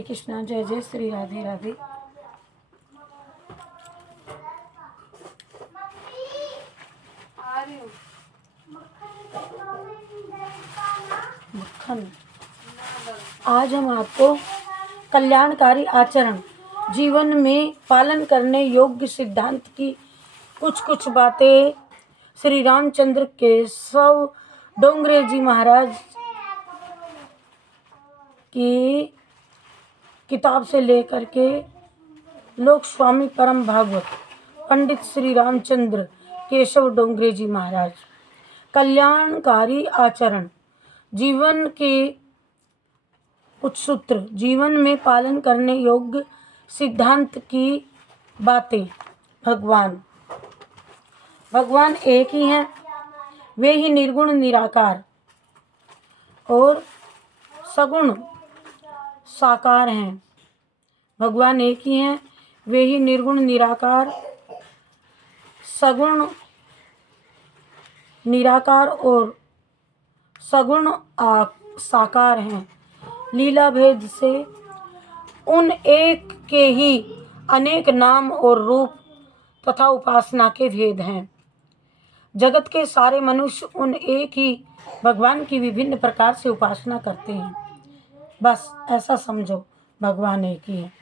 कृष्णा। जय जय श्री राधे राधे। मक्खन। आज हम आपको कल्याणकारी आचरण जीवन में पालन करने योग्य सिद्धांत की कुछ बातें श्री रामचंद्र केशव डोंगरे जी महाराज की किताब से लेकर के लोक स्वामी परम भागवत पंडित श्री रामचंद्र केशव डोंगरे जी महाराज। कल्याणकारी आचरण जीवन के कुछ सूत्र, जीवन में पालन करने योग्य सिद्धांत की बातें। भगवान एक ही हैं, वे ही निर्गुण निराकार और सगुण साकार हैं। भगवान एक ही हैं, वे ही निर्गुण निराकार, सगुण निराकार और सगुण साकार हैं। लीला भेद से उन एक के ही अनेक नाम और रूप तथा उपासना के भेद हैं। जगत के सारे मनुष्य उन एक ही भगवान की विभिन्न प्रकार से उपासना करते हैं। बस ऐसा समझो, भगवान एक ही है।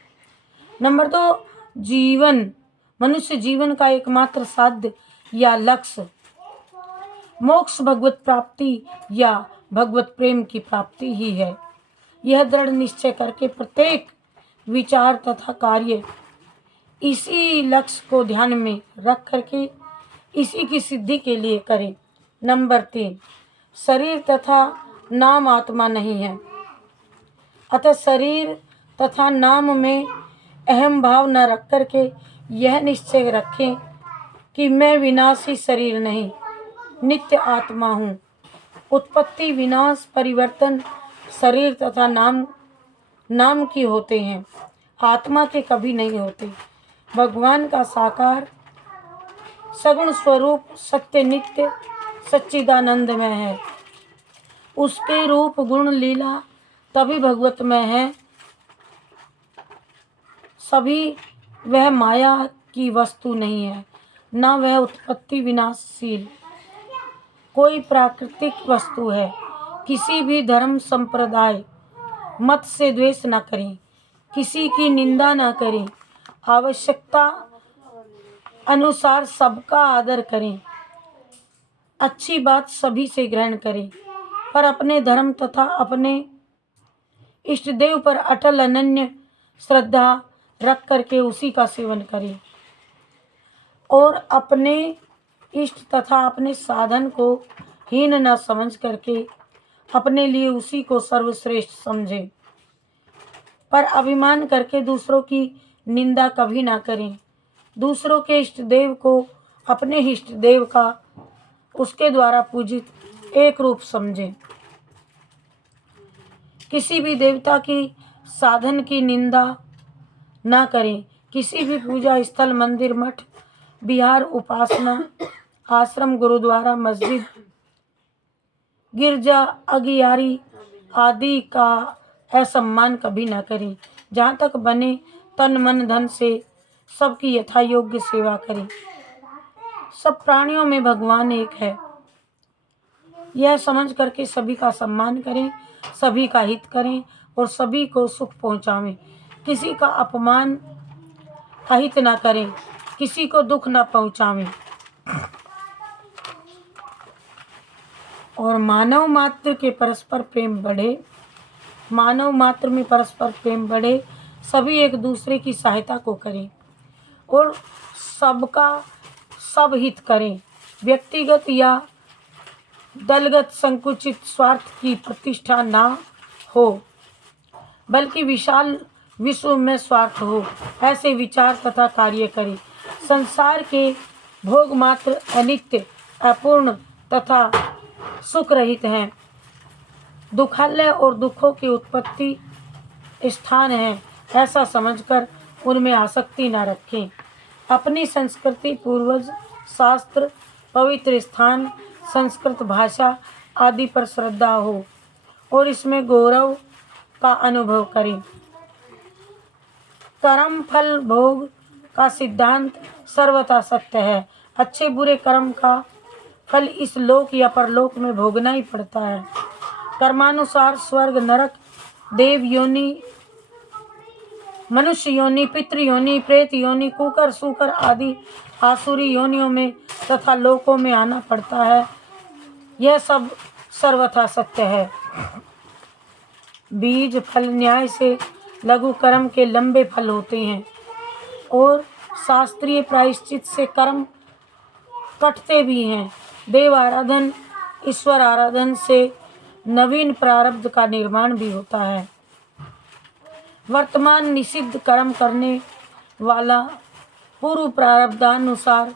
नंबर 2, जीवन। मनुष्य जीवन का एकमात्र साध्य या लक्ष्य मोक्ष, भगवत प्राप्ति या भगवत प्रेम की प्राप्ति ही है। यह दृढ़ निश्चय करके प्रत्येक विचार तथा कार्य इसी लक्ष्य को ध्यान में रख करके इसी की सिद्धि के लिए करें। नंबर 3, शरीर तथा नाम आत्मा नहीं है, अतः शरीर तथा नाम में अहम भाव न रख करके यह निश्चय रखें कि मैं विनाशी शरीर नहीं, नित्य आत्मा हूँ। उत्पत्ति, विनाश, परिवर्तन शरीर तथा नाम की होते हैं, आत्मा के कभी नहीं होते। भगवान का साकार सगुण स्वरूप सत्य नित्य सच्चिदानंदमय है। उसके रूप गुण लीला तभी भगवतमय है, सभी वह माया की वस्तु नहीं है, न वह उत्पत्ति विनाशशील कोई प्राकृतिक वस्तु है। किसी भी धर्म संप्रदाय मत से द्वेष न करें, किसी की निंदा न करें, आवश्यकता अनुसार सबका आदर करें, अच्छी बात सभी से ग्रहण करें, पर अपने धर्म तथा अपने इष्ट देव पर अटल अनन्य श्रद्धा रख करके उसी का सेवन करें और अपने इष्ट तथा अपने साधन को हीन न समझ करके अपने लिए उसी को सर्वश्रेष्ठ समझें, पर अभिमान करके दूसरों की निंदा कभी ना करें। दूसरों के इष्ट देव को अपने इष्ट देव का उसके द्वारा पूजित एक रूप समझें। किसी भी देवता की साधन की निंदा ना करें। किसी भी पूजा स्थल, मंदिर, मठ, विहार, उपासना आश्रम, गुरुद्वारा, मस्जिद, गिरजा, अगियारी आदि का असम्मान कभी न करें। जहाँ तक बने तन मन धन से सबकी यथा योग्य सेवा करें। सब प्राणियों में भगवान एक है, यह समझ करके सभी का सम्मान करें, सभी का हित करें और सभी को सुख पहुँचावें। किसी का अपमान अहित न करें, किसी को दुख न पहुँचावें और मानव मात्र में परस्पर प्रेम बढ़े। सभी एक दूसरे की सहायता को करें और सबका सब हित करें। व्यक्तिगत या दलगत संकुचित स्वार्थ की प्रतिष्ठा ना हो, बल्कि विशाल विश्व में स्वार्थ हो, ऐसे विचार तथा कार्य करें। संसार के भोग मात्र अनित्य, अपूर्ण तथा सुख रहित हैं। दुखालय और दुखों की उत्पत्ति स्थान है, ऐसा समझकर उनमें आसक्ति न रखें। अपनी संस्कृति, पूर्वज, शास्त्र, पवित्र स्थान, संस्कृत भाषा आदि पर श्रद्धा हो और इसमें गौरव का अनुभव करें। कर्म फल भोग का सिद्धांत सर्वथा सत्य है। अच्छे बुरे कर्म का फल इस लोक या परलोक में भोगना ही पड़ता है। कर्मानुसार स्वर्ग, नरक, देव योनि, मनुष्य योनि, पितृ योनि, प्रेत योनि, कुकर, सूकर आदि आसुरी योनियों में तथा लोकों में आना पड़ता है। यह सब सर्वथा सत्य है। बीज फल न्याय से लघु कर्म के लंबे फल होते हैं और शास्त्रीय प्रायश्चित से कर्म कटते भी हैं। देव आराधन, ईश्वर आराधन से नवीन प्रारब्ध का निर्माण भी होता है। वर्तमान निषिद्ध कर्म करने वाला पूर्व प्रारब्धानुसार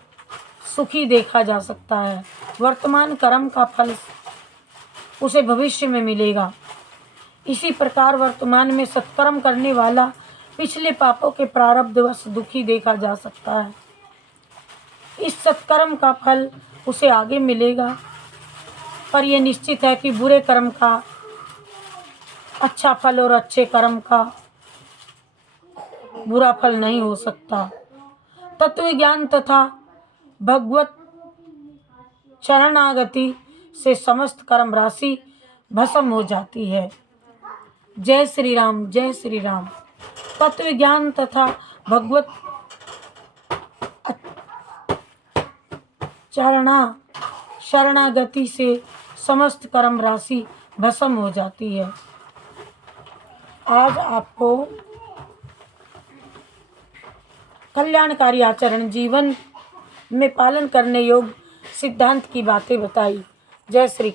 सुखी देखा जा सकता है। वर्तमान कर्म का फल उसे भविष्य में मिलेगा। इसी प्रकार वर्तमान में सत्कर्म करने वाला पिछले पापों के प्रारब्धवश दुखी देखा जा सकता है। इस सत्कर्म का फल उसे आगे मिलेगा, पर यह निश्चित है कि बुरे कर्म का अच्छा फल और अच्छे कर्म का बुरा फल नहीं हो सकता। तत्व ज्ञान तथा भगवत शरणागति से समस्त कर्म राशि भस्म हो जाती है। जय श्री राम, जय श्री राम। तत्व ज्ञान तथा भगवत शरणागति से समस्त कर्म राशि भस्म हो जाती है। आज आपको कल्याणकारी आचरण जीवन में पालन करने योग्य सिद्धांत की बातें बताई। जय श्री